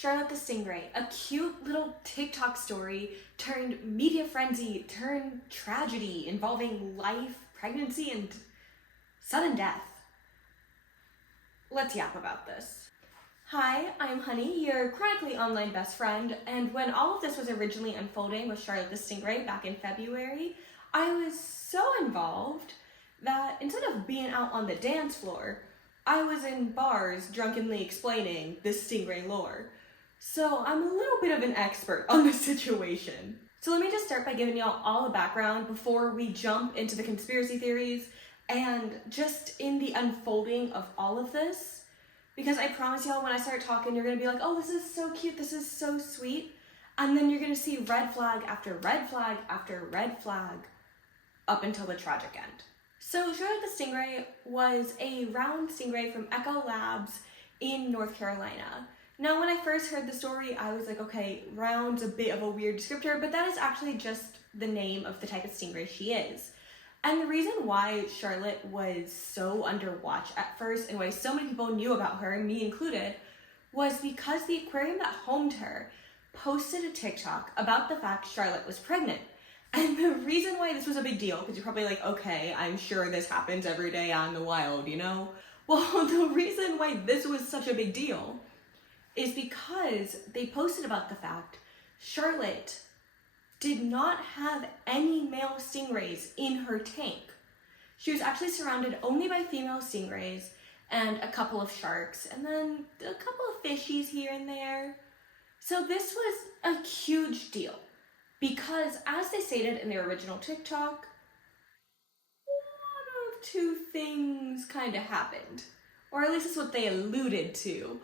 Charlotte the Stingray, a cute little TikTok story turned media frenzy, turned tragedy involving life, pregnancy, and sudden death. Let's yap about this. Hi, I'm Honey, your chronically online best friend, and when all of this was originally unfolding with Charlotte the Stingray back in February, I was so involved that instead of being out on the dance floor, I was in bars drunkenly explaining the Stingray lore. So I'm a little bit of an expert on this situation. So let me just start by giving y'all all the background before we jump into the conspiracy theories and just in the unfolding of all of this. Because I promise y'all, when I start talking, you're gonna be like, oh, this is so cute, this is so sweet. And then you're gonna see red flag after red flag after red flag up until the tragic end. So Charlotte the Stingray was a round stingray from Echo Labs in North Carolina. Now, when I first heard the story, I was like, okay, round's a bit of a weird descriptor, but that is actually just the name of the type of stingray she is. And the reason why Charlotte was so under watch at first and why so many people knew about her, me included, was because the aquarium that homed her posted a TikTok about the fact Charlotte was pregnant. And the reason why this was a big deal, because you're probably like, okay, I'm sure this happens every day out in the wild, you know? Well, the reason why this was such a big deal is because they posted about the fact Charlotte did not have any male stingrays in her tank. She was actually surrounded only by female stingrays and a couple of sharks and then a couple of fishies here and there. So this was a huge deal because, as they stated in their original TikTok, one of two things kind of happened, or at least that's what they alluded to.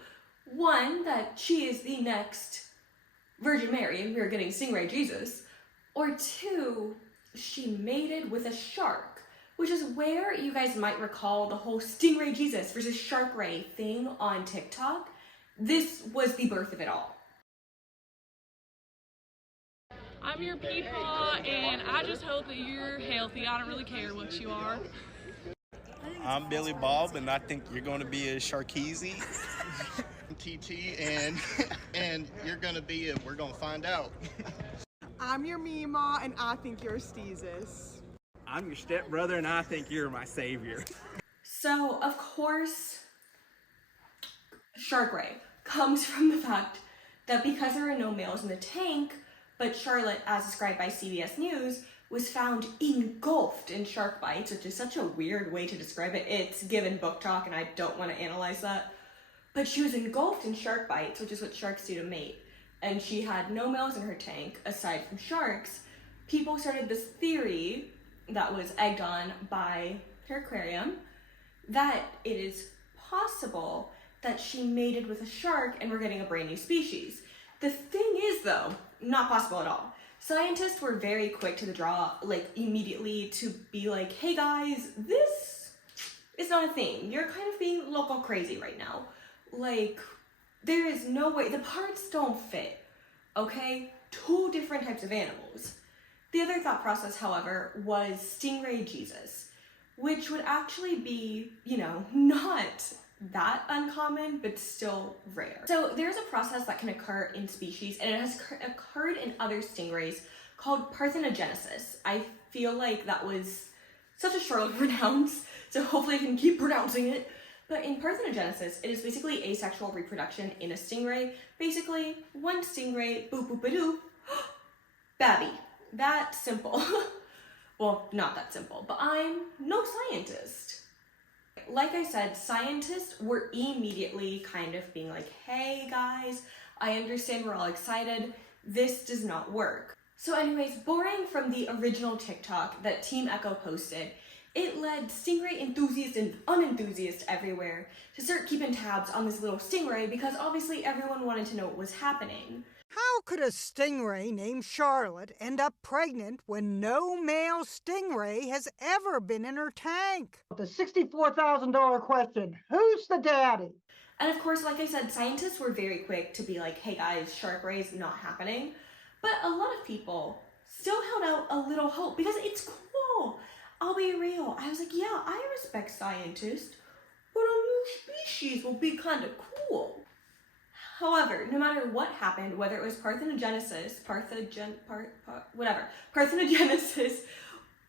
One, that she is the next Virgin Mary and we're getting Stingray Jesus. Or two, she mated with a shark, which is where you guys might recall the whole Stingray Jesus versus Shark Ray thing on TikTok. This was the birth of it all. I'm your peepaw and I just hope that you're healthy. I don't really care what you are. I'm Billy Bob and I think you're going to be a Sharkeezy. TT and you're gonna be we're gonna find out. I'm your Meemaw and I think you're Steezus. I'm your stepbrother and I think you're my savior. So, of course, Shark Ray comes from the fact that because there are no males in the tank, but Charlotte, as described by CBS News, was found engulfed in shark bites, which is such a weird way to describe it. It's given book talk and I don't want to analyze that. But she was engulfed in shark bites, which is what sharks do to mate. And she had no males in her tank, aside from sharks. People started this theory that was egged on by her aquarium that it is possible that she mated with a shark and we're getting a brand new species. The thing is, though, not possible at all. Scientists were very quick to the draw, like immediately to be like, hey guys, this is not a thing. You're kind of being local crazy right now. Like, there is no way, the parts don't fit, okay? Two different types of animals. The other thought process, however, was Stingray Jesus, which would actually be, you know, not that uncommon, but still rare. So there's a process that can occur in species, and it has occurred in other stingrays called parthenogenesis. I feel like that was such a struggle to pronounce, so hopefully I can keep pronouncing it. But in parthenogenesis, it is basically asexual reproduction in a stingray. Basically, one stingray, boop boop a doo, babby. That simple. Well, not that simple, but I'm no scientist. Like I said, scientists were immediately kind of being like, hey guys, I understand we're all excited. This does not work. So anyways, borrowing from the original TikTok that Team Echo posted, it led stingray enthusiasts and unenthusiasts everywhere to start keeping tabs on this little stingray because obviously everyone wanted to know what was happening. How could a stingray named Charlotte end up pregnant when no male stingray has ever been in her tank? The $64,000 question, who's the daddy? And of course, like I said, scientists were very quick to be like, hey guys, Shark Ray's not happening. But a lot of people still held out a little hope because it's cool. I'll be real. I was like, yeah, I respect scientists, but a new species will be kind of cool. However, no matter what happened, whether it was parthenogenesis,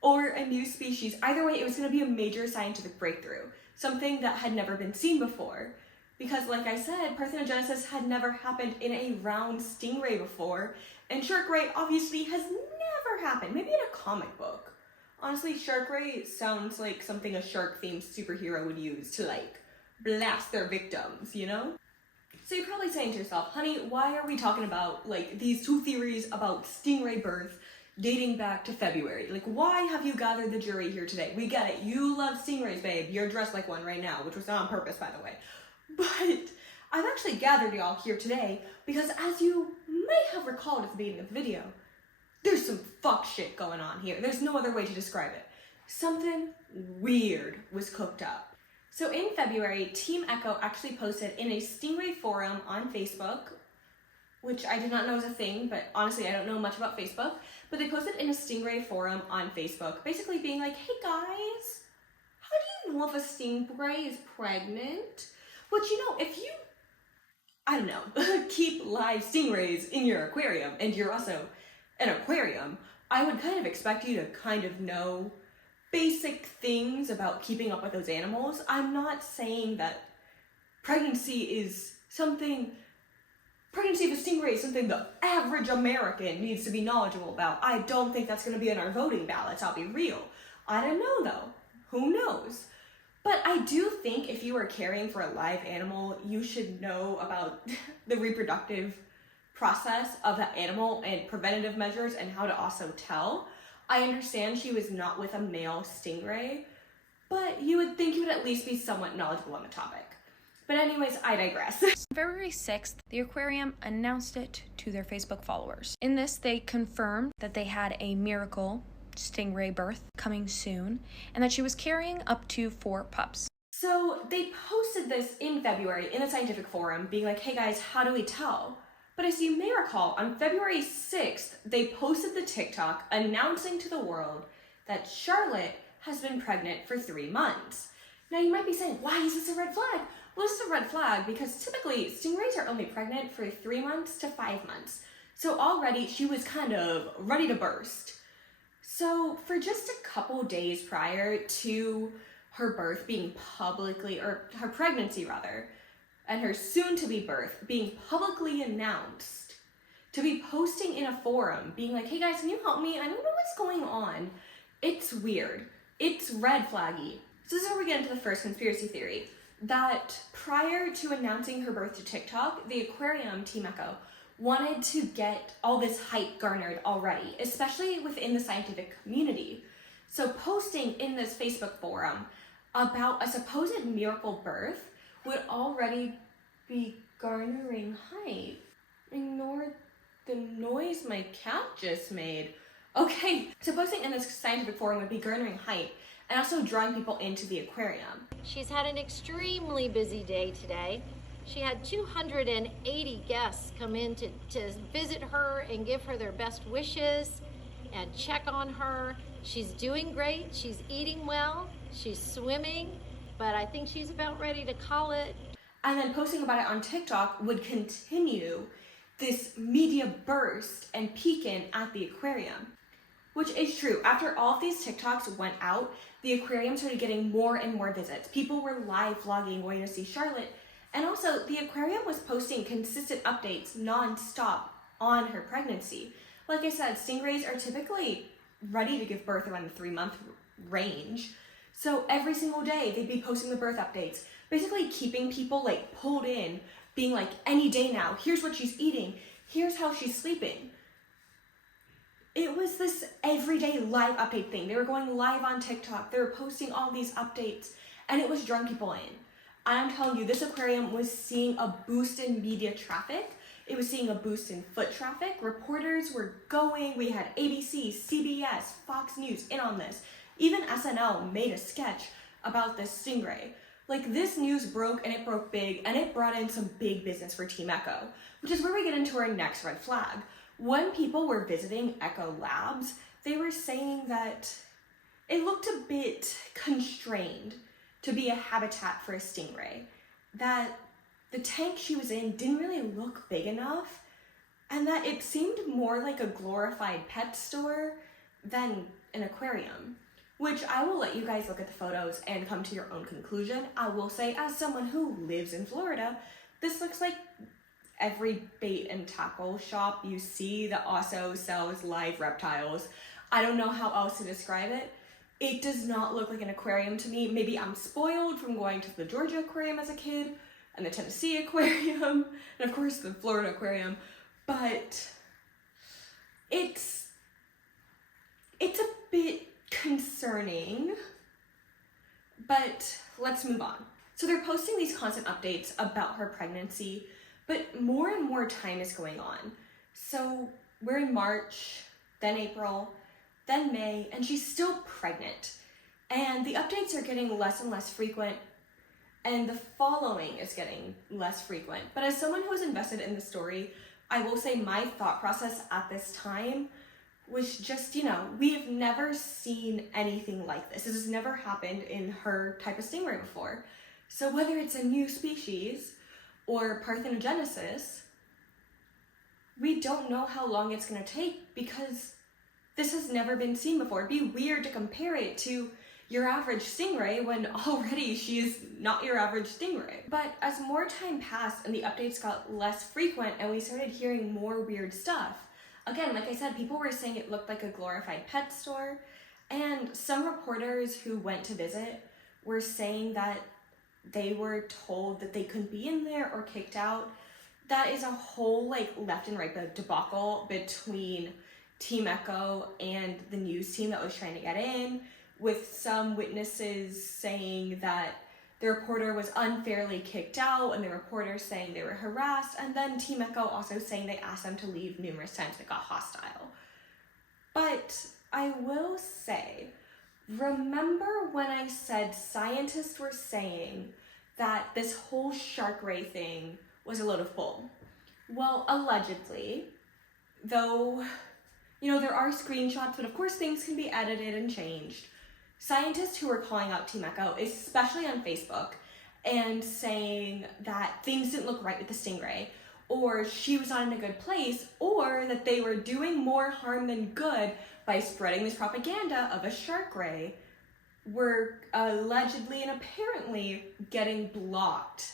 or a new species, either way, it was going to be a major scientific breakthrough, something that had never been seen before. Because, like I said, parthenogenesis had never happened in a round stingray before, and shark ray obviously has never happened, maybe in a comic book. Honestly, shark ray sounds like something a shark-themed superhero would use to, like, blast their victims, you know? So you're probably saying to yourself, honey, why are we talking about, like, these two theories about stingray birth dating back to February? Like, why have you gathered the jury here today? We get it. You love stingrays, babe. You're dressed like one right now, which was not on purpose, by the way. But I've actually gathered y'all here today because, as you may have recalled at the beginning of the video, there's some fuck shit going on here. There's no other way to describe it. Something weird was cooked up. So in February, Team Echo actually posted in a stingray forum on Facebook, which I did not know was a thing, but honestly, I don't know much about Facebook, but they posted in a stingray forum on Facebook, basically being like, hey guys, how do you know if a stingray is pregnant? Which, you know, if you, I don't know, keep live stingrays in your aquarium, and you're also an aquarium, I would kind of expect you to kind of know basic things about keeping up with those animals. I'm not saying that pregnancy of a stingray is something the average American needs to be knowledgeable about. I don't think that's going to be in our voting ballots, I'll be real. I don't know though. Who knows? But I do think if you are caring for a live animal, you should know about the reproductive process of that animal and preventative measures and how to also tell. I understand she was not with a male stingray, but you would think you would at least be somewhat knowledgeable on the topic. But anyways, I digress. February 6th, the aquarium announced it to their Facebook followers. In this, they confirmed that they had a miracle stingray birth coming soon, and that she was carrying up to 4 pups. So they posted this in February in the scientific forum, being like, hey guys, how do we tell? But as you may recall, on February 6th, they posted the TikTok announcing to the world that Charlotte has been pregnant for 3 months. Now you might be saying, why is this a red flag? Well, this is a red flag because typically stingrays are only pregnant for 3 months to 5 months. So already she was kind of ready to burst. So for just a couple days prior to her birth being publicly, or her pregnancy rather, and her soon-to-be birth being publicly announced, to be posting in a forum, being like, hey guys, can you help me? I don't know what's going on. It's weird. It's red flaggy. So this is where we get into the first conspiracy theory, that prior to announcing her birth to TikTok, the aquarium, Team Echo, wanted to get all this hype garnered already, especially within the scientific community. So posting in this Facebook forum about a supposed miracle birth would already be garnering hype. Ignore the noise my cat just made. Okay, so posting in this scientific forum would be garnering hype and also drawing people into the aquarium. She's had an extremely busy day today. She had 280 guests come in to visit her and give her their best wishes and check on her. She's doing great, she's eating well, she's swimming, but I think she's about ready to call it. And then posting about it on TikTok would continue this media burst and peeking at the aquarium. Which is true. After all of these TikToks went out, the aquarium started getting more and more visits. People were live vlogging, going to see Charlotte. And also, the aquarium was posting consistent updates non-stop on her pregnancy. Like I said, stingrays are typically ready to give birth around the 3-month range. So every single day, they'd be posting the birth updates, basically keeping people like pulled in, being like, any day now, here's what she's eating, here's how she's sleeping. It was this everyday live update thing. They were going live on TikTok, they were posting all these updates, and it was drawing people in. I'm telling you, this aquarium was seeing a boost in media traffic. It was seeing a boost in foot traffic. Reporters were going. We had ABC, CBS, Fox News in on this. Even SNL made a sketch about this stingray. Like, this news broke, and it broke big, and it brought in some big business for Team Echo, which is where we get into our next red flag. When people were visiting Echo Labs, they were saying that it looked a bit constrained to be a habitat for a stingray. That the tank she was in didn't really look big enough, and that it seemed more like a glorified pet store than an aquarium. Which I will let you guys look at the photos and come to your own conclusion. I will say, as someone who lives in Florida, this looks like every bait and tackle shop you see that also sells live reptiles. I don't know how else to describe it. It does not look like an aquarium to me. Maybe I'm spoiled from going to the Georgia Aquarium as a kid, and the Tennessee Aquarium, and of course the Florida Aquarium, but it's a bit concerning, but let's move on. So they're posting these constant updates about her pregnancy, but more and more time is going on. So we're in March, then April, then May, and she's still pregnant. And the updates are getting less and less frequent, and the following is getting less frequent. But as someone who was invested in the story, I will say my thought process at this time was just, we've never seen anything like this. This has never happened in her type of stingray before. So whether it's a new species or parthenogenesis, we don't know how long it's going to take because this has never been seen before. It'd be weird to compare it to your average stingray when already she is not your average stingray. But as more time passed and the updates got less frequent and we started hearing more weird stuff, again, like I said, people were saying it looked like a glorified pet store, and some reporters who went to visit were saying that they were told that they couldn't be in there or kicked out. That is a whole left and right debacle between Team Echo and the news team that was trying to get in, with some witnesses saying that the reporter was unfairly kicked out and the reporter saying they were harassed, and then Team Echo also saying they asked them to leave numerous times and it got hostile. But I will say, remember when I said scientists were saying that this whole shark ray thing was a load of bull? Well, allegedly, though, there are screenshots, but of course things can be edited and changed. Scientists who were calling out Team Echo, especially on Facebook, and saying that things didn't look right with the stingray, or she was not in a good place, or that they were doing more harm than good by spreading this propaganda of a shark ray, were allegedly and apparently getting blocked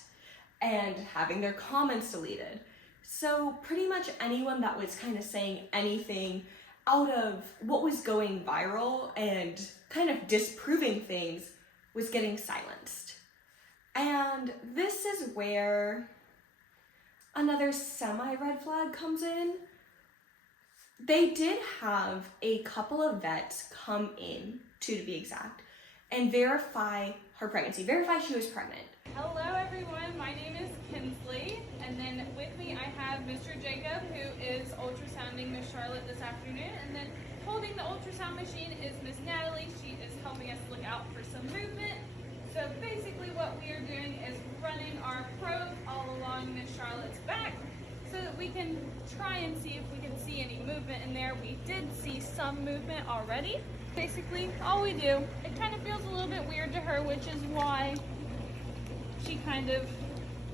and having their comments deleted. So pretty much anyone that was kind of saying anything out of what was going viral and kind of disproving things was getting silenced. And this is where another semi-red flag comes in. They did have a couple of vets come in, two to be exact, and verify her pregnancy, verify she was pregnant. Hello everyone, my name is Kinsley, and then with me I have Mr. Jacob, who is ultrasounding Miss Charlotte this afternoon, and then holding the ultrasound machine is Miss Natalie. She is helping us look out for some movement. So basically what we are doing is running our probe all along Miss Charlotte's back so that we can try and see if we can see any movement in there. We did see some movement already. Basically all we do, it kind of feels a little bit weird to her, which is why she kind of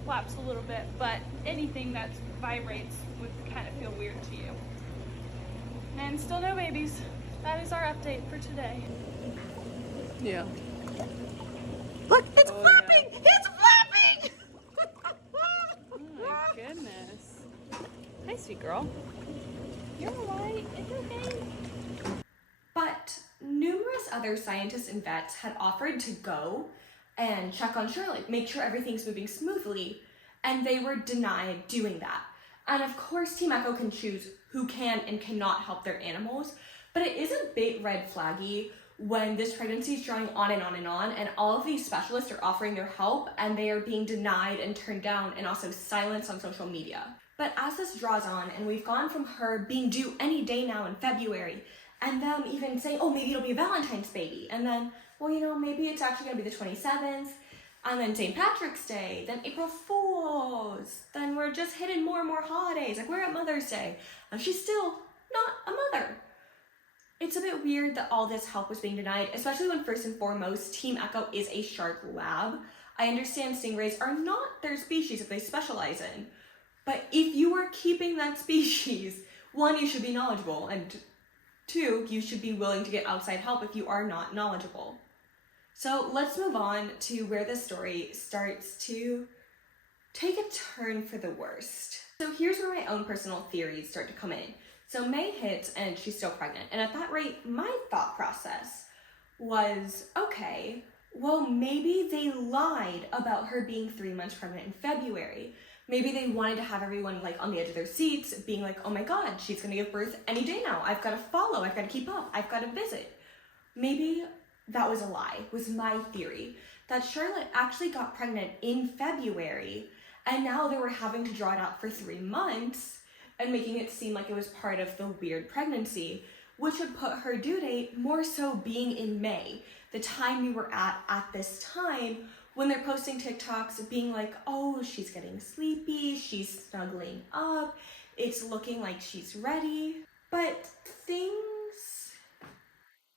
flaps a little bit, but anything that vibrates would kind of feel weird to you. And still no babies. That is our update for today. Yeah. Look, it's flapping! Yeah. It's flapping! Oh my goodness. Hi, sweet girl. You're alright. It's okay. But numerous other scientists and vets had offered to go and check on Charlotte, make sure everything's moving smoothly, and they were denied doing that. And of course, Team Echo can choose who can and cannot help their animals, but it is a bit red flaggy when this pregnancy is drawing on and on and on, and all of these specialists are offering their help, and they are being denied and turned down and also silenced on social media. But as this draws on, and we've gone from her being due any day now in February, and them even saying, oh, maybe it'll be a Valentine's baby, and then, well, maybe it's actually gonna be the 27th, and then St. Patrick's Day, then April Fool's, then we're just hitting more and more holidays, like we're at Mother's Day, and she's still not a mother. It's a bit weird that all this help was being denied, especially when first and foremost, Team Echo is a shark lab. I understand stingrays are not their species that they specialize in, but if you are keeping that species, one, you should be knowledgeable, and two, you should be willing to get outside help if you are not knowledgeable. So let's move on to where the story starts to take a turn for the worst. So here's where my own personal theories start to come in. So May hits and she's still pregnant. And at that rate, my thought process was, okay, well, maybe they lied about her being 3 months pregnant in February. Maybe they wanted to have everyone like on the edge of their seats being like, oh my God, she's gonna give birth any day now. I've gotta follow, I've gotta keep up, I've gotta visit. Maybe that was a lie, was my theory. That Charlotte actually got pregnant in February and now they were having to draw it out for 3 months and making it seem like it was part of the weird pregnancy, which would put her due date more so being in May, the time we were at this time, when they're posting TikToks being like, oh, she's getting sleepy, she's snuggling up, it's looking like she's ready. But things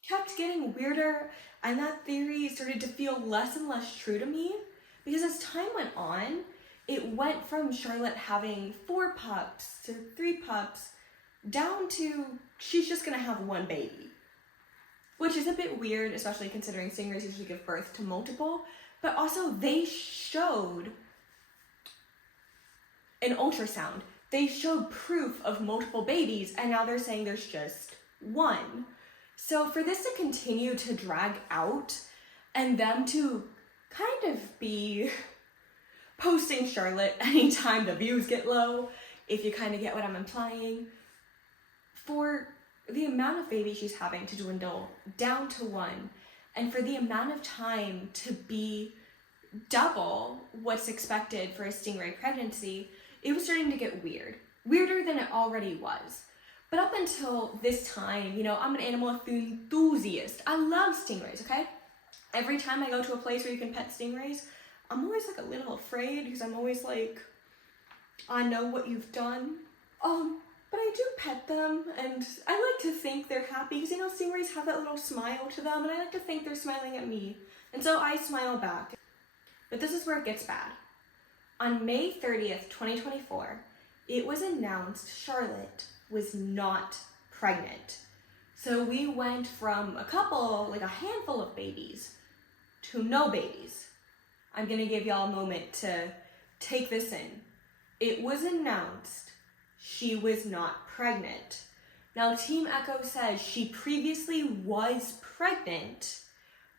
kept getting weirder, and that theory started to feel less and less true to me, because as time went on, it went from Charlotte having 4 pups to 3 pups down to she's just gonna have 1 baby. Which is a bit weird, especially considering stingrays usually give birth to multiple, but also they showed an ultrasound. They showed proof of multiple babies, and now they're saying there's just 1. So for this to continue to drag out and them to kind of be posting Charlotte anytime the views get low, if you kind of get what I'm implying, for the amount of babies she's having to dwindle down to 1, and for the amount of time to be double what's expected for a stingray pregnancy, it was starting to get weird. Weirder than it already was. But up until this time, you know, I'm an animal enthusiast. I love stingrays, okay? Every time I go to a place where you can pet stingrays, I'm always like a little afraid because I'm always like, I know what you've done. But I do pet them, and I like to think they're happy because, you know, stingrays have that little smile to them, and I like to think they're smiling at me. And so I smile back. But this is where it gets bad. On May 30th, 2024, it was announced Charlotte was not pregnant. So we went from a couple, like a handful of babies, to no babies. I'm gonna give y'all a moment to take this in. It was announced she was not pregnant. Now, Team Echo says she previously was pregnant,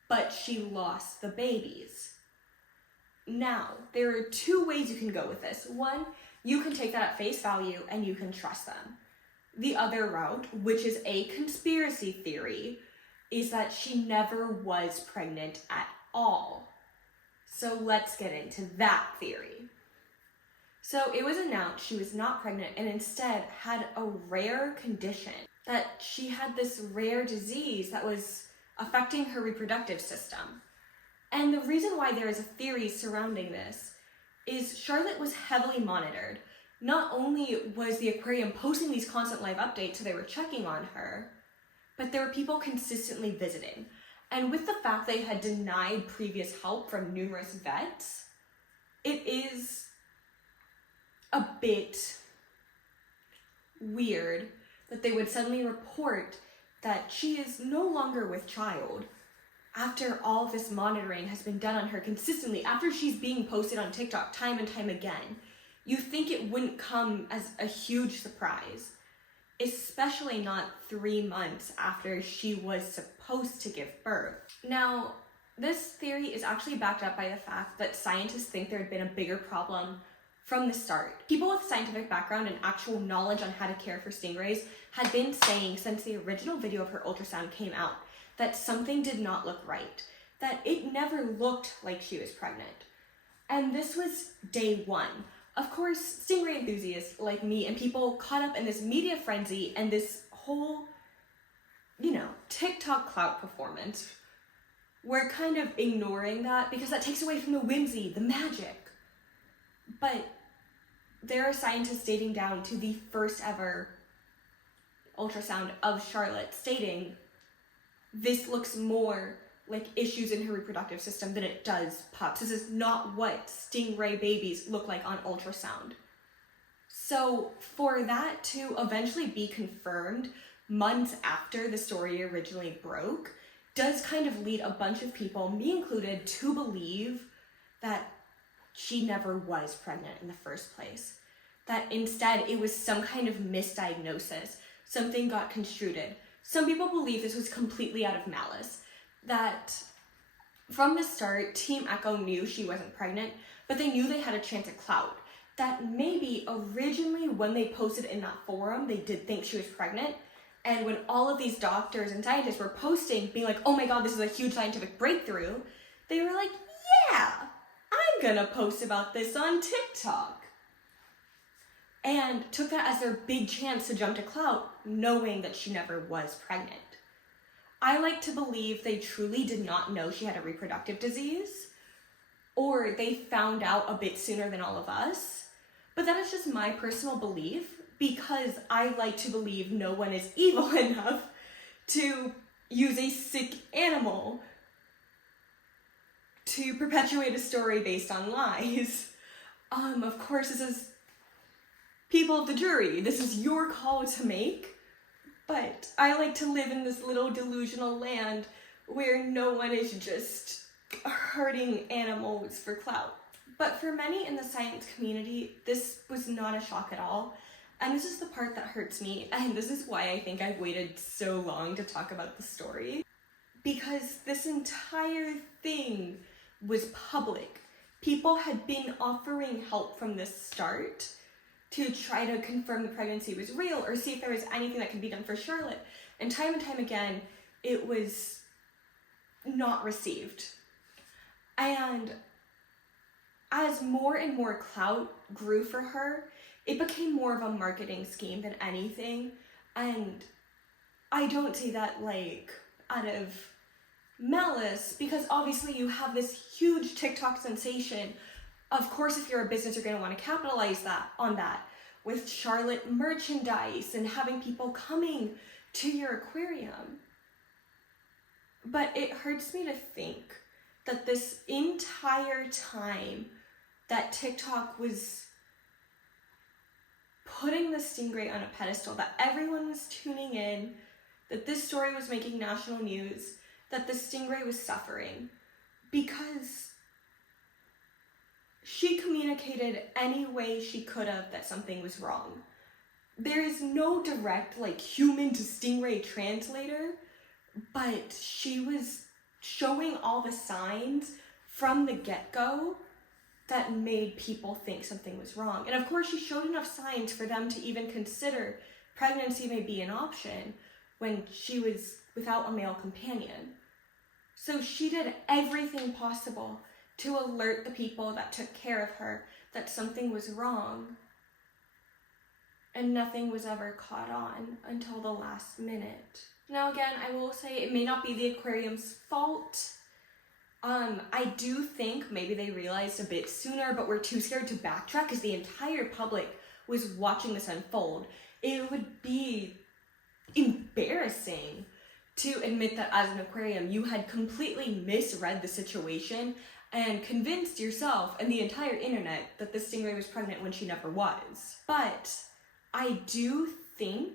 but she lost the babies. Now, there are 2 ways you can go with this. One, you can take that at face value and you can trust them. The other route, which is a conspiracy theory, is that she never was pregnant at all. So let's get into that theory. So it was announced she was not pregnant and instead had a rare condition, that she had this rare disease that was affecting her reproductive system. And the reason why there is a theory surrounding this is Charlotte was heavily monitored. Not only was the aquarium posting these constant live updates so they were checking on her, but there were people consistently visiting. And with the fact they had denied previous help from numerous vets, it is a bit weird that they would suddenly report that she is no longer with child after all of this monitoring has been done on her consistently, after she's being posted on TikTok time and time again. You think it wouldn't come as a huge surprise, especially not 3 months after she was supposed to give birth. Now, this theory is actually backed up by the fact that scientists think there had been a bigger problem from the start. People with scientific background and actual knowledge on how to care for stingrays had been saying since the original video of her ultrasound came out that something did not look right, that it never looked like she was pregnant. And this was day 1. Of course, stingray enthusiasts like me and people caught up in this media frenzy and this whole, you know, TikTok clout performance, we're kind of ignoring that because that takes away from the whimsy, the magic. But there are scientists dating down to the first ever ultrasound of Charlotte stating, this looks more like issues in her reproductive system than it does pups. This is not what stingray babies look like on ultrasound. So for that to eventually be confirmed months after the story originally broke does kind of lead a bunch of people, me included, to believe that she never was pregnant in the first place. That instead it was some kind of misdiagnosis. Something got construed. Some people believe this was completely out of malice. That from the start, Team Echo knew she wasn't pregnant, but they knew they had a chance at clout. That maybe originally when they posted in that forum, they did think she was pregnant. And when all of these doctors and scientists were posting, being like, oh my God, this is a huge scientific breakthrough, they were like, yeah, I'm gonna post about this on TikTok. And took that as their big chance to jump to clout, knowing that she never was pregnant. I like to believe they truly did not know she had a reproductive disease, or they found out a bit sooner than all of us. But that is just my personal belief, because I like to believe no one is evil enough to use a sick animal to perpetuate a story based on lies. Of course, this is people of the jury. This is your call to make. But I like to live in this little delusional land where no one is just hurting animals for clout. But for many in the science community, this was not a shock at all. And this is the part that hurts me, and this is why I think I've waited so long to talk about the story. Because this entire thing was public. People had been offering help from the start to try to confirm the pregnancy was real or see if there was anything that could be done for Charlotte. And time again, it was not received. And as more and more clout grew for her, it became more of a marketing scheme than anything. And I don't say that like out of malice, because obviously you have this huge TikTok sensation. Of course, if you're a business, you're going to want to capitalize on that with Charlotte merchandise and having people coming to your aquarium. But it hurts me to think that this entire time that TikTok was putting the stingray on a pedestal, that everyone was tuning in, that this story was making national news, that the stingray was suffering, because she communicated any way she could have that something was wrong. There is no direct, like, human to stingray translator, but she was showing all the signs from the get-go that made people think something was wrong. And of course, she showed enough signs for them to even consider pregnancy may be an option when she was without a male companion. So she did everything possible to alert the people that took care of her that something was wrong. And nothing was ever caught on until the last minute. Now again, I will say it may not be the aquarium's fault. I do think maybe they realized a bit sooner, but were too scared to backtrack because the entire public was watching this unfold. It would be embarrassing to admit that as an aquarium, you had completely misread the situation and convinced yourself and the entire internet that the stingray was pregnant when she never was. But I do think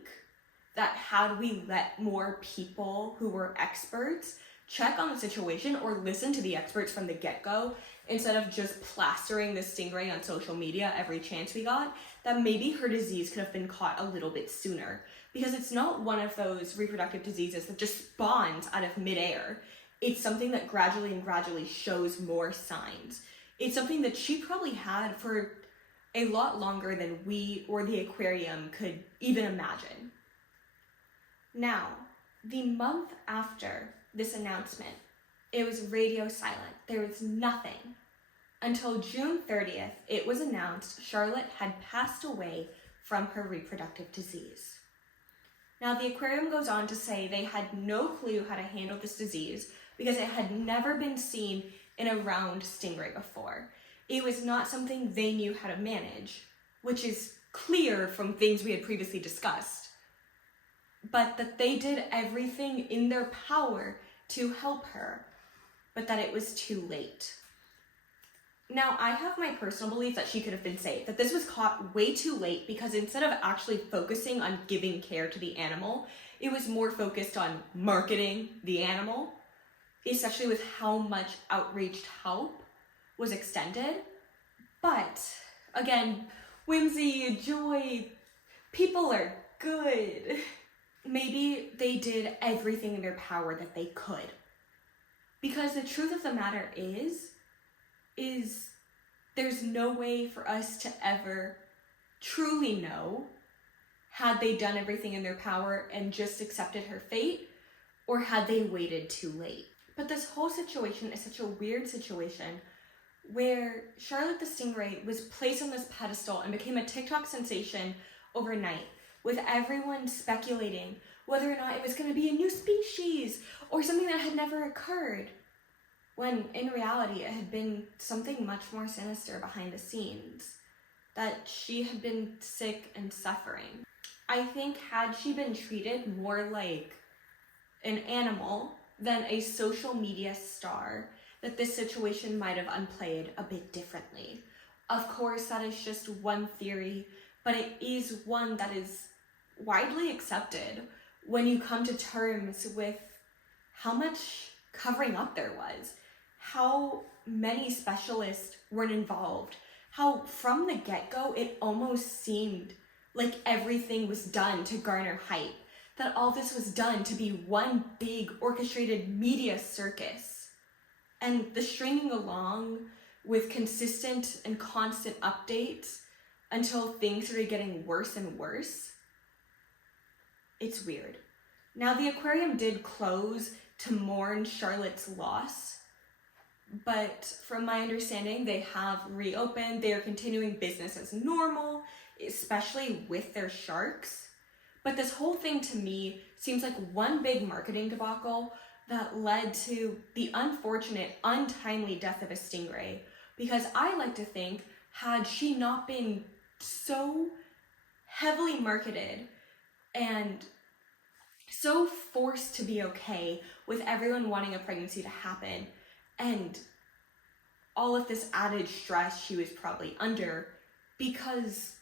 that had we let more people who were experts check on the situation or listen to the experts from the get-go instead of just plastering the stingray on social media every chance we got, that maybe her disease could have been caught a little bit sooner. Because it's not one of those reproductive diseases that just spawns out of midair. It's something that gradually shows more signs. It's something that she probably had for a lot longer than we or the aquarium could even imagine. Now, the month after this announcement, it was radio silent. There was nothing. Until June 30th, it was announced Charlotte had passed away from her reproductive disease. Now, the aquarium goes on to say they had no clue how to handle this disease because it had never been seen in a round stingray before. It was not something they knew how to manage, which is clear from things we had previously discussed. But that they did everything in their power to help her. but that it was too late. Now, I have my personal belief that she could have been saved, that this was caught way too late because instead of actually focusing on giving care to the animal, it was more focused on marketing the animal, especially with how much outreached help was extended. But again, whimsy, joy, people are good. Maybe they did everything in their power that they could. Because the truth of the matter is there's no way for us to ever truly know had they done everything in their power and just accepted her fate, or had they waited too late. But this whole situation is such a weird situation where Charlotte the Stingray was placed on this pedestal and became a TikTok sensation overnight, with everyone speculating whether or not it was going to be a new species or something that had never occurred, when in reality it had been something much more sinister behind the scenes, that she had been sick and suffering. I think had she been treated more like an animal than a social media star, that this situation might have unplayed a bit differently. Of course, that is just one theory, but it is one that is widely accepted when you come to terms with how much covering up there was, how many specialists weren't involved, how from the get-go it almost seemed like everything was done to garner hype, that all this was done to be one big orchestrated media circus. And the stringing along with consistent and constant updates until things started getting worse and worse, it's weird. Now, the aquarium did close to mourn Charlotte's loss, but from my understanding, they have reopened. They are continuing business as normal, especially with their sharks. But this whole thing to me seems like one big marketing debacle that led to the unfortunate, untimely death of a stingray. Because I like to think, had she not been so heavily marketed and so forced to be okay with everyone wanting a pregnancy to happen, and all of this added stress she was probably under, because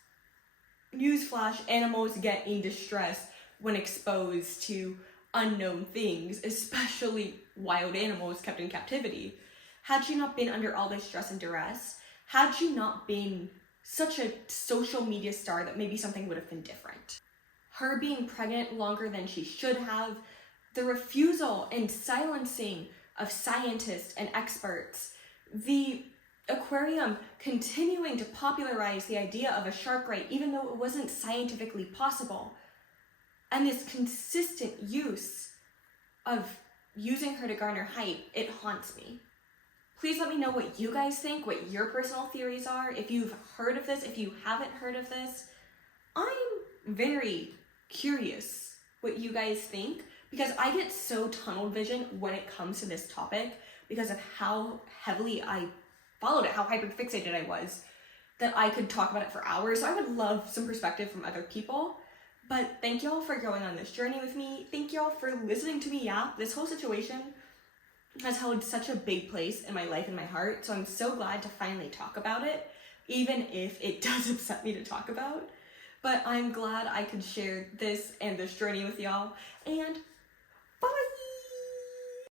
newsflash, animals get in distress when exposed to unknown things, especially wild animals kept in captivity. Had she not been under all this stress and duress, had she not been such a social media star, that maybe something would have been different. Her being pregnant longer than she should have, the refusal and silencing of scientists and experts, the aquarium continuing to popularize the idea of a shark ray even though it wasn't scientifically possible, and this consistent use of using her to garner hype, it haunts me. Please let me know what you guys think, what your personal theories are. If you've heard of this, if you haven't heard of this, I'm very curious what you guys think, because I get so tunnel vision when it comes to this topic because of how heavily I followed it, how hyper-fixated I was, that I could talk about it for hours. So I would love some perspective from other people. But thank y'all for going on this journey with me. Thank y'all for listening to me yap. This whole situation has held such a big place in my life and my heart, so I'm so glad to finally talk about it, even if it does upset me to talk about. But I'm glad I could share this and this journey with y'all, and